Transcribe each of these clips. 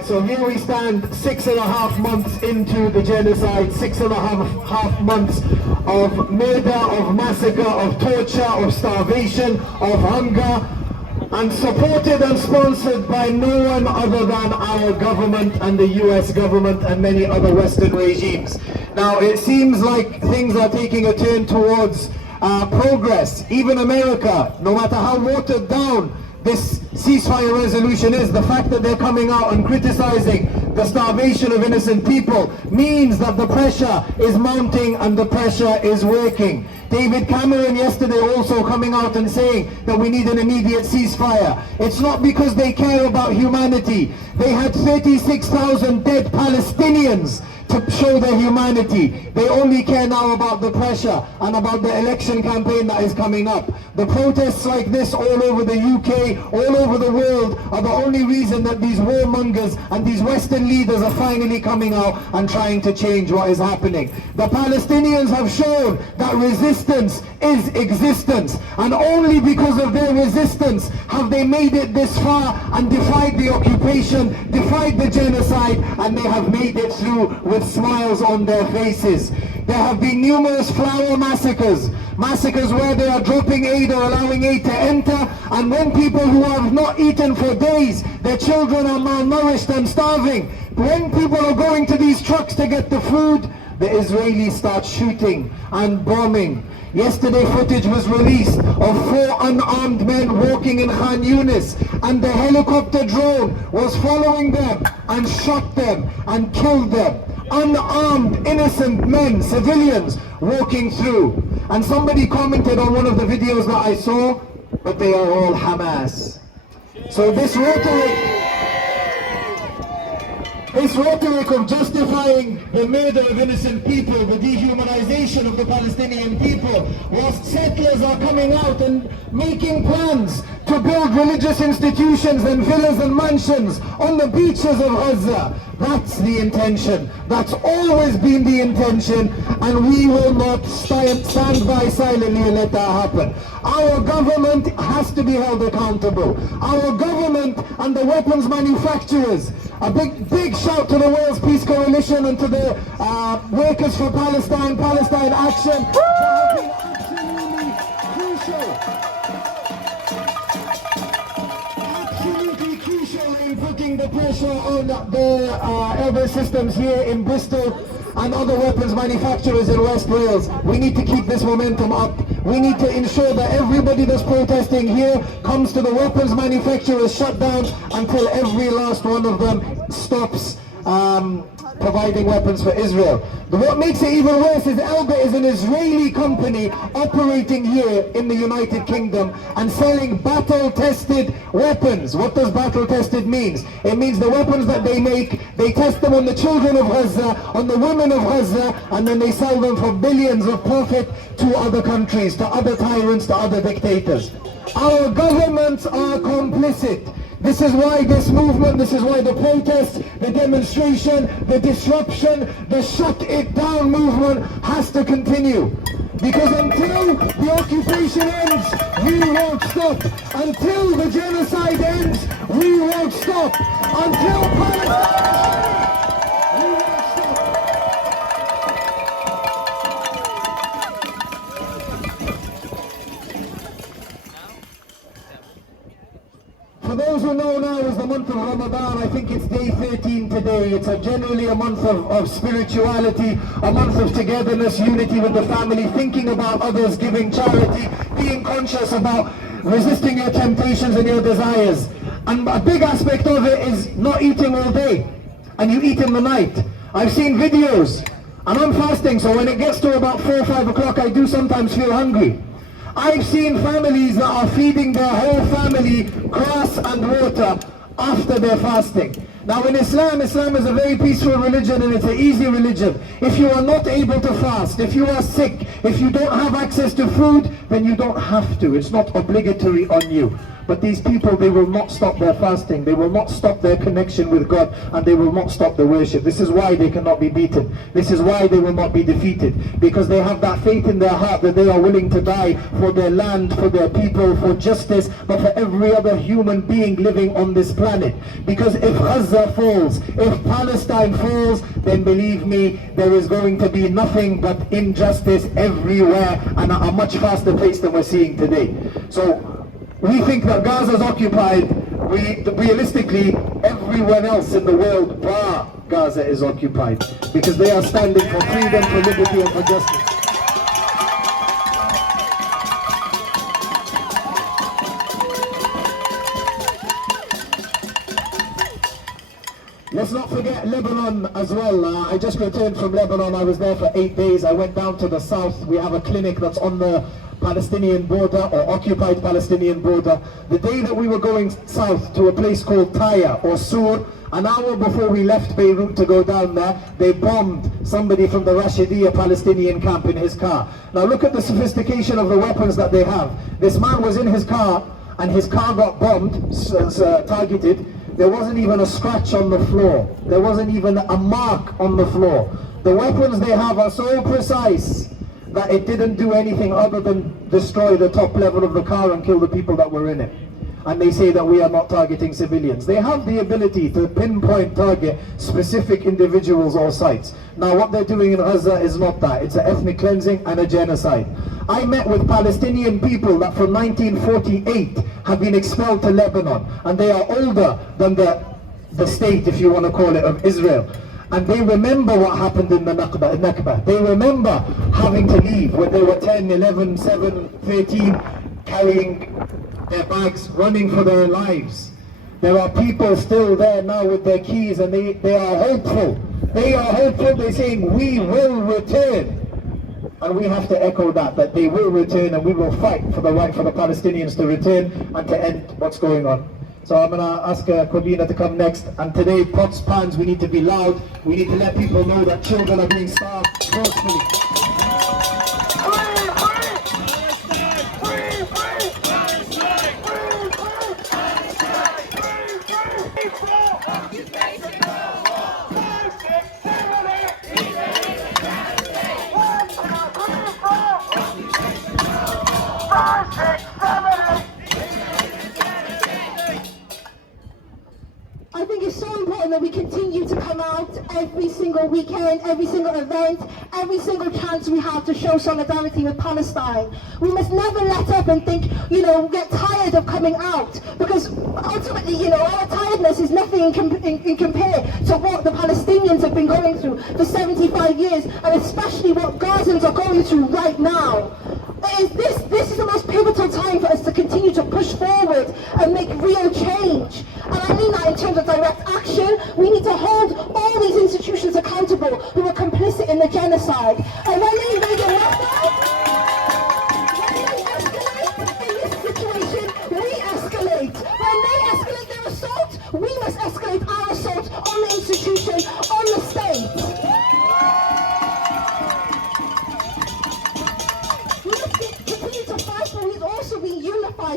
Right, so here we stand 6.5 months into the genocide, 6.5 months of murder, of massacre, of torture, of starvation, of hunger, and supported and sponsored by no one other than our government and the US government and many other Western regimes. Now, it seems like things are taking a turn towards progress. Even America, no matter how watered down this ceasefire resolution is, the fact that they're coming out and criticizing the starvation of innocent people means that the pressure is mounting and the pressure is working. David Cameron yesterday also coming out and saying that we need an immediate ceasefire. It's not because they care about humanity. They had 36,000 dead Palestinians to show their humanity. They only care now about the pressure and about the election campaign that is coming up. The protests like this all over the UK, all over the world, are the only reason that these warmongers and these Western leaders are finally coming out and trying to change what is happening. The Palestinians have shown that resistance is existence, and only because of their resistance have they made it this far and defied the occupation, defied the genocide, and they have made it through with smiles on their faces. There have been numerous flower massacres, massacres where they are dropping aid or allowing aid to enter, and when people who have not eaten for days, their children are malnourished and starving, when people are going to these trucks to get the food, the Israelis start shooting and bombing. Yesterday footage was released of 4 unarmed men walking in Khan Yunis, and the helicopter drone was following them and shot them and killed them. Unarmed, innocent men, civilians, walking through. And somebody commented on one of the videos that I saw, but they are all Hamas. So this rhetoric of justifying the murder of innocent people, the dehumanization of the Palestinian people, whilst settlers are coming out and making plans to build religious institutions and villas and mansions on the beaches of Gaza. That's the intention. That's always been the intention, and we will not stand by silently and let that happen. Our government has to be held accountable. Our government and the weapons manufacturers. A big shout to the World's Peace Coalition and to the Workers for Palestine, Palestine Action. They have been absolutely crucial. Absolutely crucial in putting the pressure on the elder systems here in Bristol and other weapons manufacturers in West Wales. We need to keep this momentum up. We need to ensure that everybody that's protesting here comes to the weapons manufacturers shutdowns until every last one of them stops providing weapons for Israel. But what makes it even worse is Elbit is an Israeli company operating here in the United Kingdom and selling battle-tested weapons. What does battle-tested mean? It means the weapons that they make, they test them on the children of Gaza, on the women of Gaza, and then they sell them for billions of profit to other countries, to other tyrants, to other dictators. Our governments are complicit. This is why this movement, this is why the protest, the demonstration, the disruption, the shut it down movement has to continue. Because until the occupation ends, we won't stop. Until the genocide ends, we won't stop. Until Palestine, we won't stop. For those who know now is the month of Ramadan, I think it's day 13 today. It's generally a month of spirituality, a month of togetherness, unity with the family, thinking about others, giving charity, being conscious about resisting your temptations and your desires. And a big aspect of it is not eating all day, and you eat in the night. I've seen videos, and I'm fasting, so when it gets to about 4 or 5 o'clock, I do sometimes feel hungry. I've seen families that are feeding their whole family grass and water after their fasting. Now in Islam is a very peaceful religion and it's an easy religion. If you are not able to fast, if you are sick, if you don't have access to food, then you don't have to. It's not obligatory on you. But these people, they will not stop their fasting, they will not stop their connection with God, and they will not stop the worship. This is why they cannot be beaten. This is why they will not be defeated. Because they have that faith in their heart that they are willing to die for their land, for their people, for justice, but for every other human being living on this planet. Because if Gaza Gaza falls, if Palestine falls, then believe me, there is going to be nothing but injustice everywhere and at a much faster pace than we're seeing today. So we think that Gaza is occupied. Realistically, everyone else in the world bar Gaza is occupied, because they are standing for freedom, for liberty and for justice. Let's not forget Lebanon as well. I just returned from Lebanon. I was there for 8 days. I went down to the south. We have a clinic that's on the Palestinian border, or occupied Palestinian border. The day that we were going south to a place called Tyre or Sur, an hour before we left Beirut to go down there, they bombed somebody from the Rashidiyya Palestinian camp in his car. Now look at the sophistication of the weapons that they have. This man was in his car and his car got bombed, targeted. There wasn't even a scratch on the floor. There wasn't even a mark on the floor. The weapons they have are so precise that it didn't do anything other than destroy the top level of the car and kill the people that were in it. And they say that we are not targeting civilians. They have the ability to pinpoint target specific individuals or sites. Now what they're doing in Gaza is not that. It's an ethnic cleansing and a genocide. I met with Palestinian people that from 1948 have been expelled to Lebanon, and they are older than the state, if you want to call it, of Israel. And they remember what happened in the Nakba. They remember having to leave when they were 10, 11, 7, 13, carrying their bags, running for their lives. There are people still there now with their keys, and they are hopeful. They are hopeful. They're saying, we will return. And we have to echo that they will return, and we will fight for the right for the Palestinians to return and to end what's going on. So I'm going to ask Kobina to come next. And today, pots, pans, we need to be loud. We need to let people know that children are being starved forcefully. I think it's so important that we continue to come out every single weekend, every single event, every single chance we have to show solidarity with Palestine. We must never let up and think, get tired of coming out, because ultimately, our tiredness is nothing in compare to what the Palestinians have been going through for 75 years, and especially what Gazans are going through right now. This is the most pivotal time for us to continue to push forward and make real change. And I mean that in terms of direct action. We need to hold all these institutions accountable who were complicit in the genocide. And when they invade Ramadan, when they escalate in this situation, we escalate. When they escalate their assault, we must escalate our assault on the institution, on the state.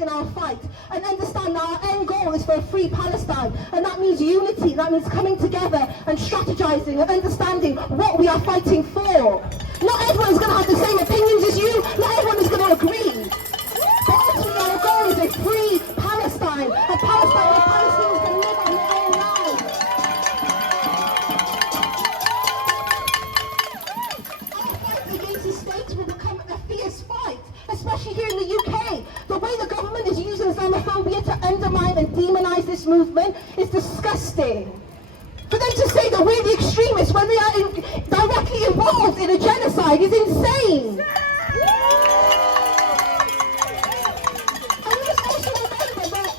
In our fight, and understand that our end goal is for a free Palestine, and that means unity. That means coming together and strategizing and understanding what we are fighting for. Not everyone is going to have the same opinions as you. Not everyone is going to agree. But ultimately, our goal is a free Palestine, a Palestine where Palestinians can live on their own land. Our fight against the state will become a fierce fight, especially here in the UK. The way the government is using Islamophobia to undermine and demonize this movement is disgusting. For them to say that we're the extremists when they are directly involved in a genocide is insane. And we must also remember that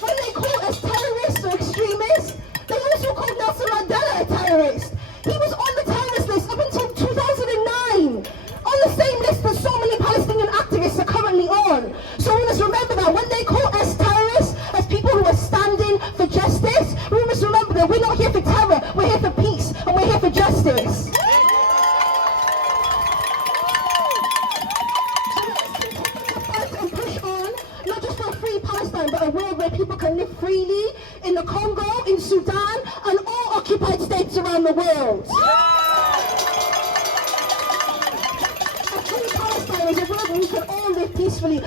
when they call us terrorists or extremists, they also called Nelson Mandela a terrorist. He was on the terrorist list up until 2009. On the same list that so many Palestinian activists are currently on. So we must remember that when they call us terrorists, as people who are standing for justice, we must remember that we're not here for terror, we're here for peace, and we're here for justice. So let's continue to fight and push on, not just for a free Palestine, but a world where people can live freely in the Congo, in Sudan, and all occupied states around the world. Is a world where we can all live peacefully,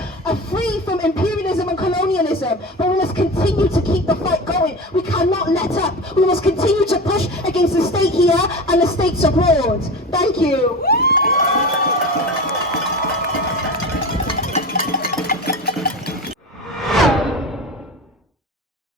free from imperialism and colonialism. But we must continue to keep the fight going. We cannot let up. We must hates abroad. Thank you.